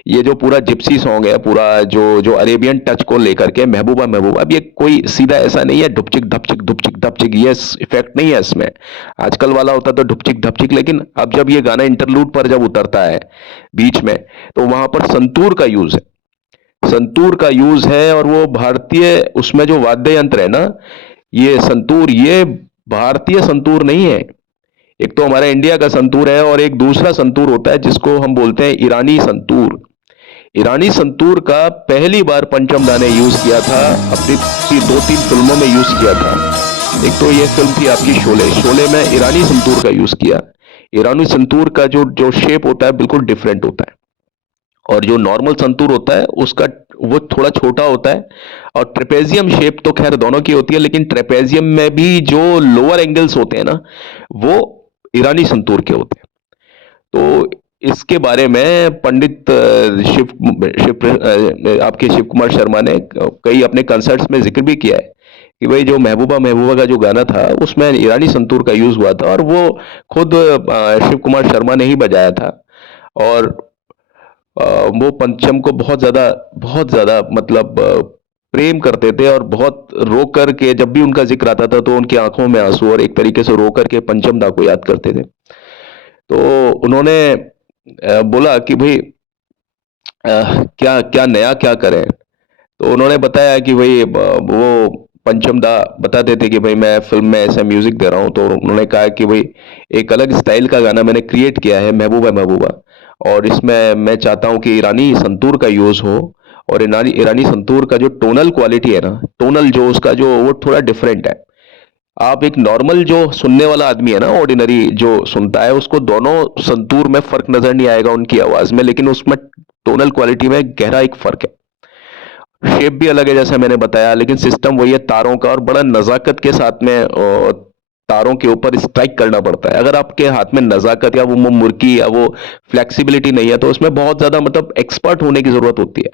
ये जो पूरा जिप्सी सॉन्ग है, पूरा जो जो अरेबियन टच को लेकर के, महबूबा महबूबा, अब ये कोई सीधा ऐसा नहीं है ढुपचिक धपचिक ढुपचिक धपचिक, ये इफेक्ट नहीं है इसमें। आजकल वाला होता तो ढुपचिक धपचिक, लेकिन अब जब ये गाना इंटरलूड पर जब उतरता है बीच में, तो वहां पर संतूर का यूज है, संतूर का यूज है। और वो भारतीय उसमें जो वाद्य यंत्र है ना, ये संतूर, ये भारतीय संतूर नहीं है। एक तो हमारा इंडिया का संतूर है, और एक दूसरा संतूर होता है जिसको हम बोलते हैं ईरानी संतूर। ईरानी संतूर का पहली बार पंचम दा ने यूज किया था, अपनी दो तीन फिल्मों में यूज किया था। एक तो ये फिल्म थी आपकी शोले, शोले में ईरानी संतूर का यूज किया। ईरानी संतूर का जो जो शेप होता है बिल्कुल डिफरेंट होता है, और जो नॉर्मल संतूर होता है उसका वो थोड़ा छोटा होता है। और ट्रेपेजियम शेप तो खैर दोनों की होती है, लेकिन ट्रेपेजियम में भी जो लोअर एंगल्स होते हैं ना, वो ईरानी संतूर के होते हैं। तो इसके बारे में पंडित आपके शिव कुमार शर्मा ने कई अपने कंसर्ट्स में जिक्र भी किया है कि भाई जो महबूबा महबूबा का जो गाना था उसमें ईरानी संतूर का यूज हुआ था, और वो खुद शिव कुमार शर्मा ने ही बजाया था। और वो पंचम को बहुत ज्यादा मतलब प्रेम करते थे, और बहुत रो कर के जब भी उनका जिक्र आता था तो उनकी आंखों में आंसू, और एक तरीके से रो कर के पंचम दा को याद करते थे। तो उन्होंने बोला कि भाई क्या क्या नया क्या करें। तो उन्होंने बताया कि भाई वो पंचम दा बताते थे कि भाई मैं फिल्म में ऐसा म्यूजिक दे रहा हूँ। तो उन्होंने कहा कि भाई एक अलग स्टाइल का गाना मैंने क्रिएट किया है, महबूबा महबूबा, और इसमें मैं चाहता हूँ कि ईरानी संतूर का यूज हो। और ईरानी ईरानी संतूर का जो टोनल क्वालिटी है ना, टोनल जो उसका जो वो थोड़ा डिफरेंट है। आप एक नॉर्मल जो सुनने वाला आदमी है ना, ऑर्डिनरी जो सुनता है, उसको दोनों संतूर में फर्क नजर नहीं आएगा उनकी आवाज में, लेकिन उसमें टोनल क्वालिटी में गहरा एक फर्क है। शेप भी अलग है जैसा मैंने बताया, लेकिन सिस्टम वही है तारों का, और बड़ा नजाकत के साथ में तारों के ऊपर स्ट्राइक करना पड़ता है। अगर आपके हाथ में नजाकत या वो मुर्की या वो फ्लेक्सिबिलिटी नहीं है, तो उसमें बहुत ज्यादा मतलब एक्सपर्ट होने की जरूरत होती है।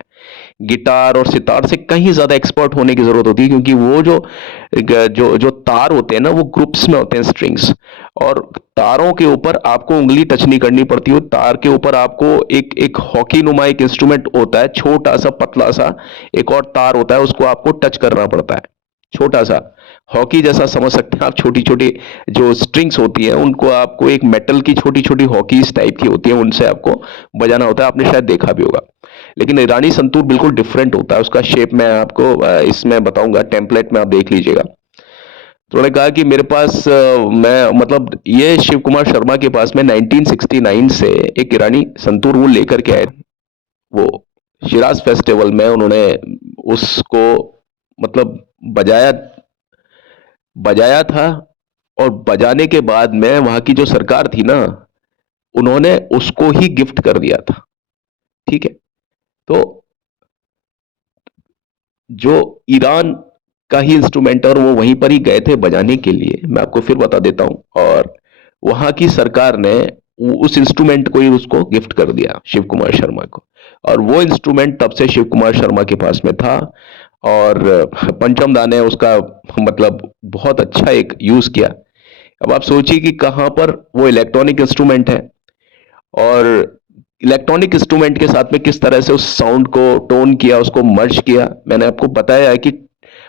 गिटार और सितार से कहीं ज्यादा एक्सपर्ट होने की जरूरत होती है, क्योंकि वो जो जो जो तार होते हैं ना, वो ग्रुप्स में होते हैं, स्ट्रिंग्स, और तारों के ऊपर आपको उंगली टच नहीं करनी पड़ती हो। तार के ऊपर आपको एक एक हॉकी नुमा एक इंस्ट्रूमेंट होता है, छोटा सा पतला सा एक और तार होता है, उसको आपको टच करना पड़ता है, छोटा सा हॉकी जैसा समझ सकते हैं आप। छोटी छोटी जो स्ट्रिंग्स होती है उनको आपको एक मेटल की छोटी छोटी हॉकी इस टाइप की होती है, उनसे आपको बजाना होता है, आपने शायद देखा भी होगा। लेकिन ईरानी संतूर बिल्कुल डिफरेंट होता है, उसका शेप मैं आपको इसमें बताऊंगा, टेम्पलेट में आप देख लीजिएगा। तो उन्होंने कहा कि मेरे पास मैं मतलब ये शिव कुमार शर्मा के पास में 1969 से एक ईरानी संतूर वो लेकर के आए। वो शिराज फेस्टिवल में उन्होंने उसको मतलब बजाया बजाया था। और बजाने के बाद में वहां की जो सरकार थी ना, उन्होंने उसको ही गिफ्ट कर दिया था। ठीक है। तो जो ईरान का ही इंस्ट्रूमेंट, और वो वहीं पर ही गए थे बजाने के लिए, मैं आपको फिर बता देता हूं। और वहां की सरकार ने उस इंस्ट्रूमेंट को ही उसको गिफ्ट कर दिया शिव कुमार शर्मा को, और वो इंस्ट्रूमेंट तब से शिव कुमार शर्मा के पास में था। और पंचम दा ने उसका मतलब बहुत अच्छा एक यूज किया। अब आप सोचिए कि कहां पर वो इलेक्ट्रॉनिक इंस्ट्रूमेंट है, और इलेक्ट्रॉनिक इंस्ट्रूमेंट के साथ में किस तरह से उस साउंड को टोन किया, उसको मर्ज किया। मैंने आपको बताया है कि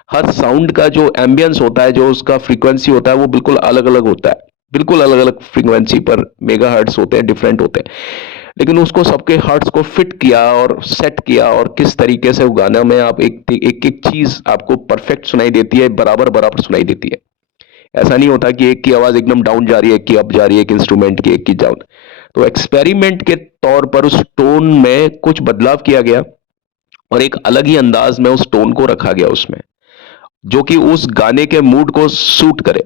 हर साउंड का जो एम्बियंस होता है, जो उसका फ्रीक्वेंसी होता है, वो बिल्कुल अलग अलग होता है, बिल्कुल अलग अलग फ्रीक्वेंसी पर मेगा हर्ट्स होते हैं, डिफरेंट होते हैं। लेकिन उसको सबके हर्ट्स को फिट किया और सेट किया, और किस तरीके से वो गाने में आप एक एक एक चीज आपको परफेक्ट सुनाई देती है, बराबर बराबर सुनाई देती है। ऐसा नहीं होता कि एक की आवाज एकदम डाउन जा रही है, एक की अप जा रही है, एक इंस्ट्रूमेंट की एक की डाउन। तो एक्सपेरिमेंट के तौर पर उस टोन में कुछ बदलाव किया गया, और एक अलग ही अंदाज में उस टोन को रखा गया उसमें, जो कि उस गाने के मूड को सूट करे।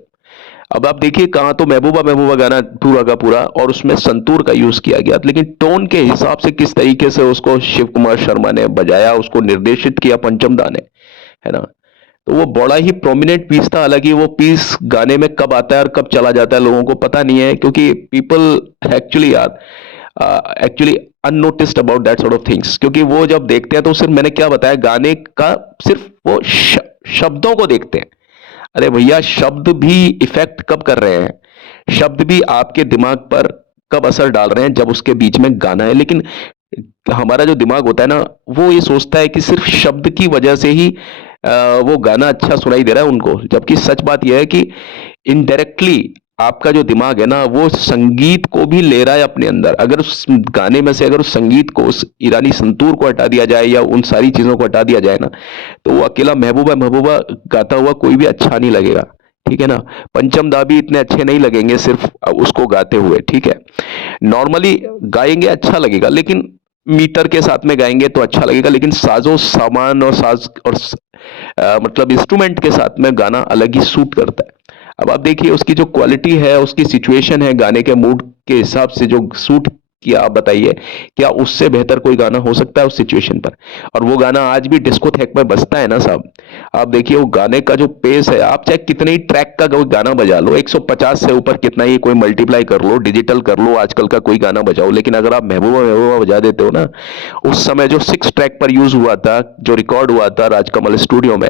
अब आप देखिए, कहाँ तो महबूबा महबूबा गाना पूरा का पूरा, और उसमें संतूर का यूज किया गया, लेकिन टोन के हिसाब से किस तरीके से उसको शिव कुमार शर्मा ने बजाया, उसको निर्देशित किया पंचम दा ने, है ना। तो वो बड़ा ही प्रोमिनेंट पीस था। हालांकि वो पीस गाने में कब आता है और कब चला जाता है लोगों को पता नहीं है, क्योंकि पीपल एक्चुअली यार actually unnoticed about that sort of things. क्योंकि वो जब देखते हैं तो सिर्फ मैंने क्या बताया, गाने का सिर्फ वो शब्दों को देखते हैं। अरे भैया, शब्द भी इफेक्ट कब कर रहे हैं, शब्द भी आपके दिमाग पर कब असर डाल रहे हैं, जब उसके बीच में गाना है। लेकिन हमारा जो दिमाग होता है ना, वो ये सोचता है कि सिर्फ शब्द की वजह से ही वो गाना अच्छा सुनाई दे रहा है उनको, जबकि सच बात यह है कि इनडायरेक्टली आपका जो दिमाग है ना, वो संगीत को भी ले रहा है अपने अंदर। अगर उस गाने में से अगर उस संगीत को, उस ईरानी संतूर को हटा दिया जाए या उन सारी चीजों को हटा दिया जाए ना, तो वो अकेला महबूबा महबूबा गाता हुआ कोई भी अच्छा नहीं लगेगा। ठीक है ना। पंचम दा भी इतने अच्छे नहीं लगेंगे सिर्फ उसको गाते हुए। ठीक है, नॉर्मली गाएंगे अच्छा लगेगा, लेकिन मीटर के साथ में गाएंगे तो अच्छा लगेगा, लेकिन साजो सामान और साज और मतलब इंस्ट्रूमेंट के साथ में गाना अलग ही सूट करता है। अब आप देखिए, उसकी जो क्वालिटी है, उसकी सिचुएशन है, गाने के मूड के हिसाब से जो सूट किया, आप बताइए क्या उससे बेहतर कोई गाना हो सकता है उस सिचुएशन पर। और वो गाना आज भी डिस्कोथेक में बजता है ना साहब। आप देखिए वो गाने का जो पेस है, आप चाहे कितने ही ट्रैक का कोई गाना बजा लो, 150 से ऊपर कितना ही कोई मल्टीप्लाई कर लो, डिजिटल कर लो, आजकल का कोई गाना बजाओ, लेकिन अगर आप महबूबा महबूबा बजा देते हो ना, उस समय जो 6 ट्रैक पर यूज हुआ था, जो रिकॉर्ड हुआ था राजकमल स्टूडियो में,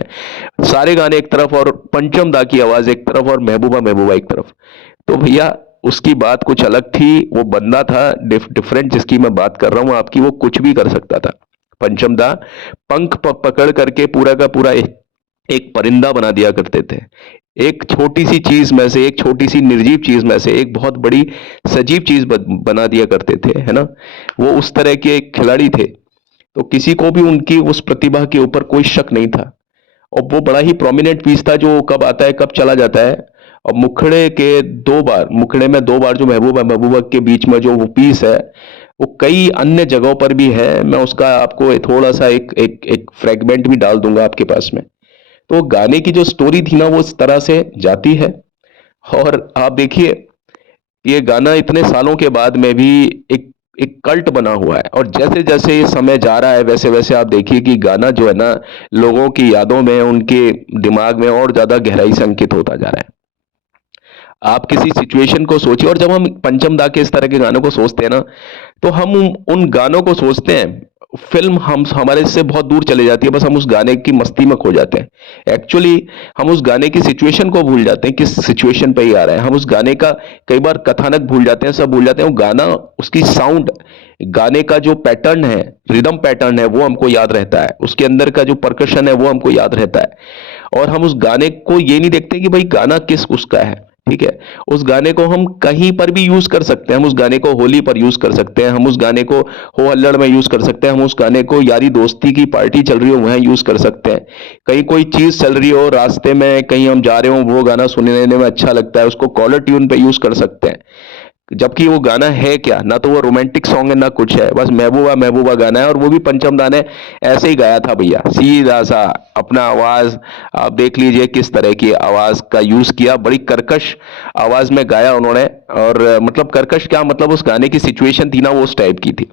सारे गाने एक तरफ और पंचम दा की आवाज एक तरफ और महबूबा महबूबा एक तरफ, तो भैया उसकी बात कुछ अलग थी। वो बंदा था डिफरेंट, जिसकी मैं बात कर रहा हूं आपकी, वो कुछ भी कर सकता था। पंचम दा पंख पकड़ करके पूरा का पूरा एक परिंदा बना दिया करते थे। एक छोटी सी चीज में से, एक छोटी सी निर्जीव चीज में से एक बहुत बड़ी सजीव चीज बना दिया करते थे, है ना। वो उस तरह के एक खिलाड़ी थे, तो किसी को भी उनकी उस प्रतिभा के ऊपर कोई शक नहीं था। और वो बड़ा ही प्रोमिनेंट पीस था, जो कब आता है कब चला जाता है। और मुखड़े के 2 बार, मुखड़े में 2 बार जो महबूबा महबूबा के बीच में जो वो पीस है, वो कई अन्य जगहों पर भी है। मैं उसका आपको थोड़ा सा एक एक एक फ्रेगमेंट भी डाल दूंगा आपके पास में। तो गाने की जो स्टोरी थी ना, वो इस तरह से जाती है। और आप देखिए, ये गाना इतने सालों के बाद में भी एक एक कल्ट बना हुआ है। और जैसे जैसे ये समय जा रहा है, वैसे वैसे आप देखिए कि गाना जो है ना, लोगों की यादों में, उनके दिमाग में और ज्यादा गहराई से अंकित होता जा रहा है। आप किसी सिचुएशन को सोचिए, और जब हम पंचम दा के इस तरह के गानों को सोचते हैं ना, तो हम उन गानों को सोचते हैं, फिल्म हम हमारे से बहुत दूर चले जाती है, बस हम उस गाने की मस्ती में खो जाते हैं। एक्चुअली हम उस गाने की सिचुएशन को भूल जाते हैं, किस सिचुएशन पे ही आ रहा है। हम उस गाने का कई बार कथानक भूल जाते हैं, सब भूल जाते हैं। वो गाना, उसकी साउंड, गाने का जो पैटर्न है, रिदम पैटर्न है, वो हमको याद रहता है। उसके अंदर का जो परकशन है, वो हमको याद रहता है। और हम उस गाने को ये नहीं देखते कि भाई गाना किस उसका है। ठीक है, उस गाने को हम कहीं पर भी यूज कर सकते हैं। हम उस गाने को होली पर यूज कर सकते हैं, हम उस गाने को हो अल्लड़ में यूज कर सकते हैं, हम उस गाने को यारी दोस्ती की पार्टी चल रही हो वहां यूज कर सकते हैं। कहीं कोई चीज चल रही हो रास्ते में, कहीं हम जा रहे हो, वो गाना सुनने में अच्छा लगता है, उसको कॉलर ट्यून पे यूज कर सकते हैं। जबकि वो गाना है क्या, ना तो वो रोमांटिक सॉन्ग है ना कुछ है, बस महबूबा महबूबा गाना है। और वो भी पंचम दा ने ऐसे ही गाया था भैया, सीधा सा अपना आवाज। आप देख लीजिए किस तरह की आवाज का यूज किया, बड़ी कर्कश आवाज में गाया उन्होंने। और मतलब कर्कश क्या, मतलब उस गाने की सिचुएशन थी ना, वो उस टाइप की थी।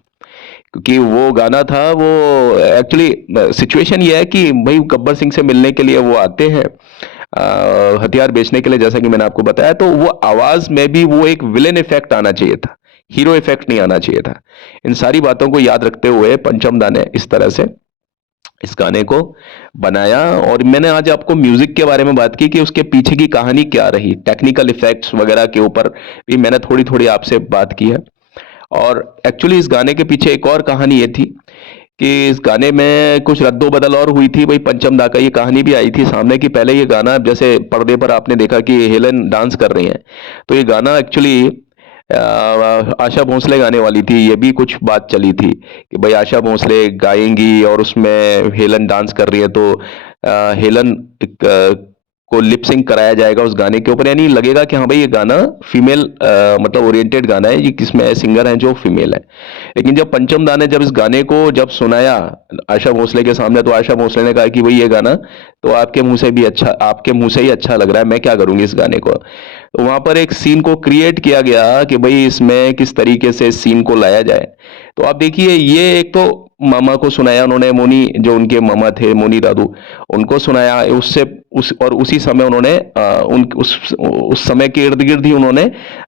क्योंकि वो गाना था, वो एक्चुअली सिचुएशन ये है कि भाई गब्बर सिंह से मिलने के लिए वो आते हैं हथियार बेचने के लिए, जैसा कि मैंने आपको बताया। तो वो आवाज में भी वो एक विलेन इफेक्ट आना चाहिए था, हीरो इफेक्ट नहीं आना चाहिए था। इन सारी बातों को याद रखते हुए पंचम दा ने इस तरह से इस गाने को बनाया। और मैंने आज आपको म्यूजिक के बारे में बात की कि उसके पीछे की कहानी क्या रही, टेक्निकल इफेक्ट्स वगैरह के ऊपर भी मैंने थोड़ी थोड़ी आपसे बात की है। और एक्चुअली इस गाने के पीछे एक और कहानी ये थी कि इस गाने में कुछ रद्दो बदल और हुई थी। भाई पंचम दा का ये कहानी भी आई थी सामने कि पहले ये गाना, जैसे पर्दे पर आपने देखा कि हेलन डांस कर रही हैं, तो ये गाना एक्चुअली आशा भोसले गाने वाली थी। ये भी कुछ बात चली थी कि भाई आशा भोसले गाएंगी और उसमें हेलन डांस कर रही है, तो हेलन को लिप सिंक कराया जाएगा उस गाने के ऊपर, यानी लगेगा कि हाँ भाई ये गाना फीमेल मतलब ओरिएंटेड गाना है, ये किसमें सिंगर है जो फीमेल है। लेकिन जब पंचम दा ने जब इस गाने को जब सुनाया आशा भोसले के सामने, तो आशा भोसले ने कहा कि भाई ये गाना तो आपके मुंह से भी अच्छा, आपके मुंह से ही अच्छा लग रहा है, मैं क्या करूंगी इस गाने को। तो वहां पर एक सीन को क्रिएट किया गया कि भाई इसमें किस तरीके से इस सीन को लाया जाए। तो आप देखिए, ये एक तो मामा को सुनाया उन्होंने, मोनी जो उनके मामा थे मोनी दादू, उनको सुनाया, उससे उस और उसी समय उन्होंने उन उस समय के इर्द गिर्द ही उन्होंने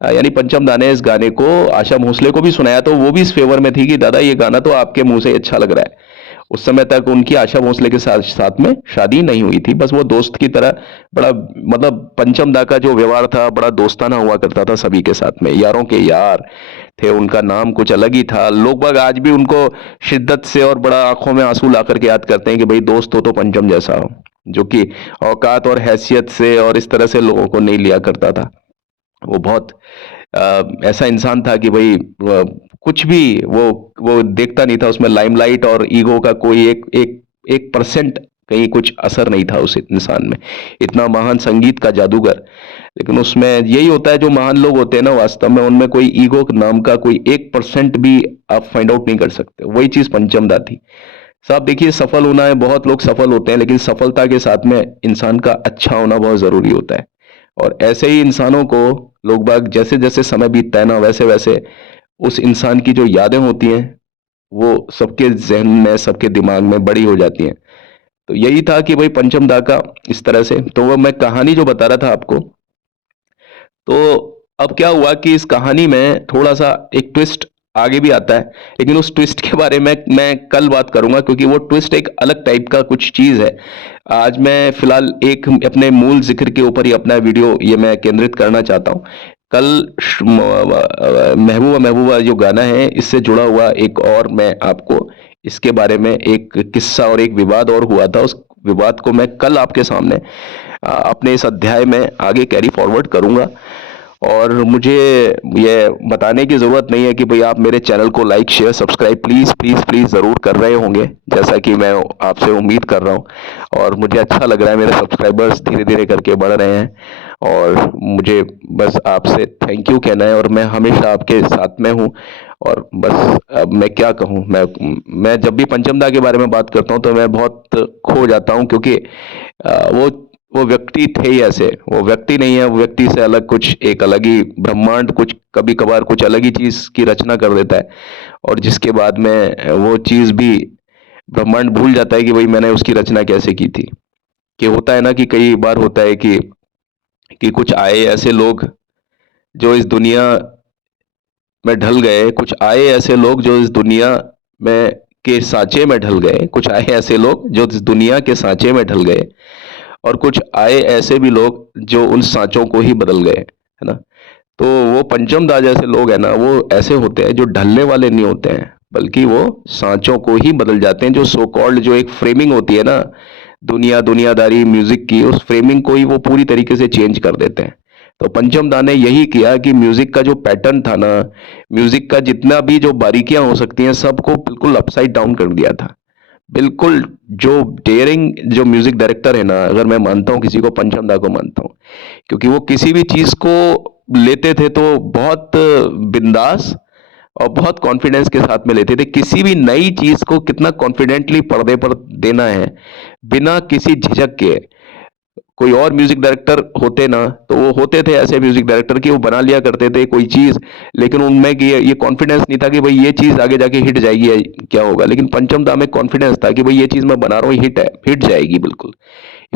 यानी पंचम दा ने इस गाने को आशा भोसले को भी सुनाया, तो वो भी इस फेवर में थी कि दादा ये गाना तो आपके मुंह से अच्छा लग रहा है। उस समय तक उनकी आशा भोसले के साथ साथ में शादी नहीं हुई थी, बस वो दोस्त की तरह बड़ा, मतलब पंचम दा का जो व्यवहार था बड़ा दोस्ताना हुआ करता था सभी के साथ में, यारों के यार थे, उनका नाम कुछ अलग ही था। लोग बाग आज भी उनको शिद्दत से और बड़ा आंखों में आंसू ला करके याद करते हैं कि भाई दोस्त हो तो पंचम जैसा हो, जो कि औकात और हैसियत से और इस तरह से लोगों को नहीं लिया करता था। वो बहुत ऐसा इंसान था कि भाई कुछ भी वो देखता नहीं था उसमें, लाइमलाइट और ईगो का कोई एक एक 1% कहीं कुछ असर नहीं था उस इंसान में। इतना महान संगीत का जादूगर, लेकिन उसमें यही होता है जो महान लोग होते हैं ना, वास्तव में उनमें कोई ईगो नाम का कोई 1% भी आप फाइंड आउट नहीं कर सकते। वही चीज पंचम दा थी। साहब देखिए, सफल होना है, बहुत लोग सफल होते हैं, लेकिन सफलता के साथ में इंसान का अच्छा होना बहुत जरूरी होता है। और ऐसे ही इंसानों को लोग बाग जैसे जैसे समय बीतता है ना, वैसे वैसे उस इंसान की जो यादें होती हैं वो सबके जहन में, सबके दिमाग में बड़ी हो जाती हैं। तो यही था कि भाई पंचम दा का इस तरह से, तो वो मैं कहानी जो बता रहा था आपको, तो अब क्या हुआ कि इस कहानी में थोड़ा सा एक ट्विस्ट आगे भी आता है, लेकिन उस ट्विस्ट के बारे में मैं कल बात करूंगा, क्योंकि वो ट्विस्ट एक अलग टाइप का कुछ चीज है। आज मैं फिलहाल एक अपने मूल जिक्र के ऊपर ही अपना वीडियो ये मैं केंद्रित करना चाहता हूँ। कल महबूबा महबूबा जो गाना है, इससे जुड़ा हुआ एक और मैं आपको इसके बारे में एक किस्सा और एक विवाद और हुआ था, उस विवाद को मैं कल आपके सामने अपने इस अध्याय में आगे कैरी फॉरवर्ड करूंगा। और मुझे ये बताने की ज़रूरत नहीं है कि भाई आप मेरे चैनल को like share subscribe please please please ज़रूर कर रहे होंगे, जैसा कि मैं आपसे उम्मीद कर रहा हूँ। और मुझे अच्छा लग रहा है, मेरे सब्सक्राइबर्स धीरे धीरे करके बढ़ रहे हैं, और मुझे बस आपसे थैंक यू कहना है, और मैं हमेशा आपके साथ में हूँ। और बस अब मैं क्या कहूँ, मैं जब भी पंचम दा के बारे में बात करता हूँ तो मैं बहुत खो जाता हूँ, क्योंकि वो व्यक्ति थे ही ऐसे, वो व्यक्ति नहीं है, वो व्यक्ति से अलग कुछ, एक अलग ही ब्रह्मांड, कुछ कभी कभार कुछ अलग ही चीज की रचना कर देता है, और जिसके बाद में वो चीज भी ब्रह्मांड भूल जाता है कि भाई मैंने उसकी रचना कैसे की थी। कि होता है ना कि कई बार होता है कि कुछ आए ऐसे लोग जो इस दुनिया में ढल गए, कुछ आए ऐसे लोग जो इस दुनिया में के सांचे में ढल गए, कुछ आए ऐसे लोग जो इस दुनिया के सांचे में ढल गए, और कुछ आए ऐसे भी लोग जो उन सांचों को ही बदल गए, है ना। तो वो पंचम दा जैसे लोग हैं ना, वो ऐसे होते हैं जो ढलने वाले नहीं होते हैं, बल्कि वो सांचों को ही बदल जाते हैं। जो सो कॉल्ड जो एक फ्रेमिंग होती है ना, दुनियादारी म्यूजिक की, उस फ्रेमिंग को ही वो पूरी तरीके से चेंज कर देते हैं। तो पंचम दा ने यही किया कि म्यूजिक का जो पैटर्न था ना, म्यूजिक का जितना भी जो बारीकियां हो सकती हैं, सबको बिल्कुल अपसाइड डाउन कर दिया था। बिल्कुल जो डेयरिंग जो म्यूजिक डायरेक्टर है ना, अगर मैं मानता हूँ किसी को, पंचम दा को मानता हूँ, क्योंकि वो किसी भी चीज को लेते थे तो बहुत बिंदास और बहुत कॉन्फिडेंस के साथ में लेते थे। किसी भी नई चीज को कितना कॉन्फिडेंटली पर्दे पर देना है, बिना किसी झिझक के। कोई और म्यूजिक डायरेक्टर होते ना, तो वो होते थे ऐसे म्यूजिक डायरेक्टर कि वो बना लिया करते थे कोई चीज, लेकिन उनमें कि ये कॉन्फिडेंस नहीं था कि भाई ये चीज आगे जाके हिट जाएगी या क्या होगा। लेकिन पंचम दा में कॉन्फिडेंस था कि भाई ये चीज मैं बना रहा हूँ, हिट है, हिट जाएगी बिल्कुल।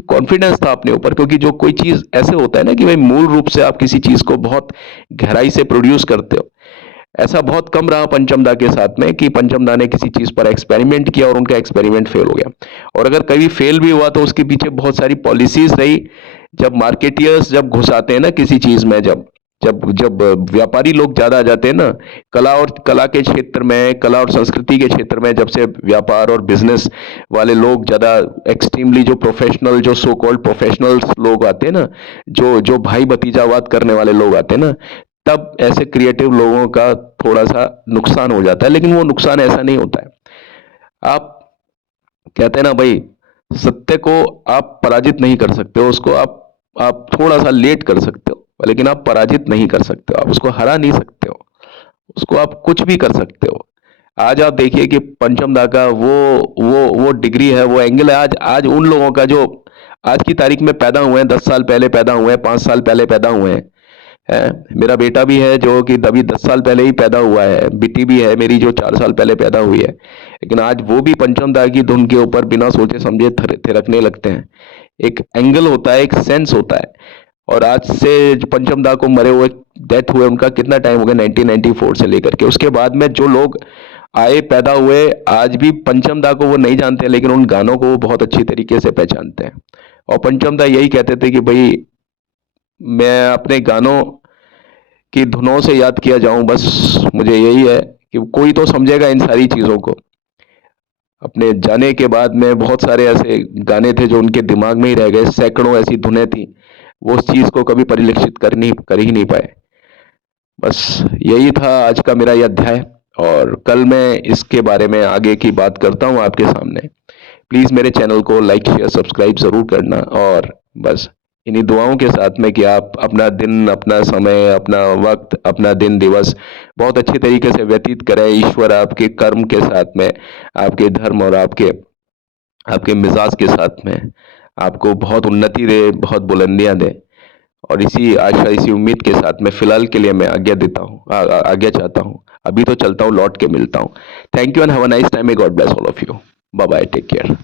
कॉन्फिडेंस था अपने ऊपर, क्योंकि जो कोई चीज ऐसे होता है ना कि भाई मूल रूप से आप किसी चीज को बहुत गहराई से प्रोड्यूस करते हो, ऐसा बहुत कम रहा पंचम दा के साथ में कि पंचम दा ने किसी चीज पर एक्सपेरिमेंट किया और उनका एक्सपेरिमेंट फेल हो गया। और अगर कभी फेल भी हुआ तो उसके पीछे बहुत सारी पॉलिसीज रही। जब मार्केटियर्स जब घुस आते हैं ना किसी चीज में, जब जब जब व्यापारी लोग ज्यादा आ जाते हैं ना, कला के क्षेत्र में, कला और संस्कृति के क्षेत्र में, जब से व्यापार और बिजनेस वाले लोग ज्यादा एक्सट्रीमली, जो प्रोफेशनल, जो सो कॉल्ड प्रोफेशनल्स लोग आते हैं ना, जो जो भाई भतीजावाद करने वाले लोग आते हैं ना, तब ऐसे क्रिएटिव लोगों का थोड़ा सा नुकसान हो जाता है। लेकिन वो नुकसान ऐसा नहीं होता है। आप कहते हैं ना भाई, सत्य को आप पराजित नहीं कर सकते हो, उसको आप आप थोड़ा सा लेट कर सकते हो, लेकिन आप पराजित नहीं कर सकते हो, आप उसको हरा नहीं सकते हो, उसको आप कुछ भी कर सकते हो। आज आप देखिए कि पंचम दा का वो डिग्री है, वो एंगल है। आज आज उन लोगों का जो आज की तारीख में पैदा हुए हैं, 10 साल पहले पैदा हुए हैं, 5 साल पहले पैदा हुए हैं, मेरा बेटा भी है जो कि अभी 10 साल पहले ही पैदा हुआ है, बेटी भी है मेरी जो 4 साल पहले पैदा हुई है, लेकिन आज वो भी पंचम दा की धुन के ऊपर बिना सोचे समझे थिरकने लगते हैं। एक एंगल होता है, एक सेंस होता है। और आज से पंचम दा को मरे हुए, डेथ हुए, उनका कितना टाइम हो गया, 1994 से लेकर के उसके बाद में जो लोग आए पैदा हुए, आज भी पंचम दा को वो नहीं जानते, लेकिन उन गानों को वो बहुत अच्छी तरीके से पहचानते हैं। और पंचम दा यही कहते थे कि भाई मैं अपने गानों की धुनों से याद किया जाऊं, बस मुझे यही है कि कोई तो समझेगा इन सारी चीज़ों को। अपने जाने के बाद में बहुत सारे ऐसे गाने थे जो उनके दिमाग में ही रह गए, सैकड़ों ऐसी धुनें थी, वो उस चीज़ को कभी परिलक्षित कर ही नहीं पाए। बस यही था आज का मेरा यह अध्याय, और कल मैं इसके बारे में आगे की बात करता हूँ आपके सामने। प्लीज़ मेरे चैनल को लाइक शेयर सब्सक्राइब ज़रूर करना, और बस इन्हीं दुआओं के साथ में कि आप अपना दिन, अपना समय, अपना वक्त, अपना दिन दिवस बहुत अच्छी तरीके से व्यतीत करें। ईश्वर आपके कर्म के साथ में, आपके धर्म और आपके आपके मिजाज के साथ में आपको बहुत उन्नति दे, बहुत बुलंदियां दे। और इसी आशा, इसी उम्मीद के साथ में फिलहाल के लिए मैं आज्ञा देता हूँ, आज्ञा चाहता हूँ। अभी तो चलता हूँ, लौट के मिलता हूँ। Thank you and have a nice time. May God bless all of you. Bye bye, take care.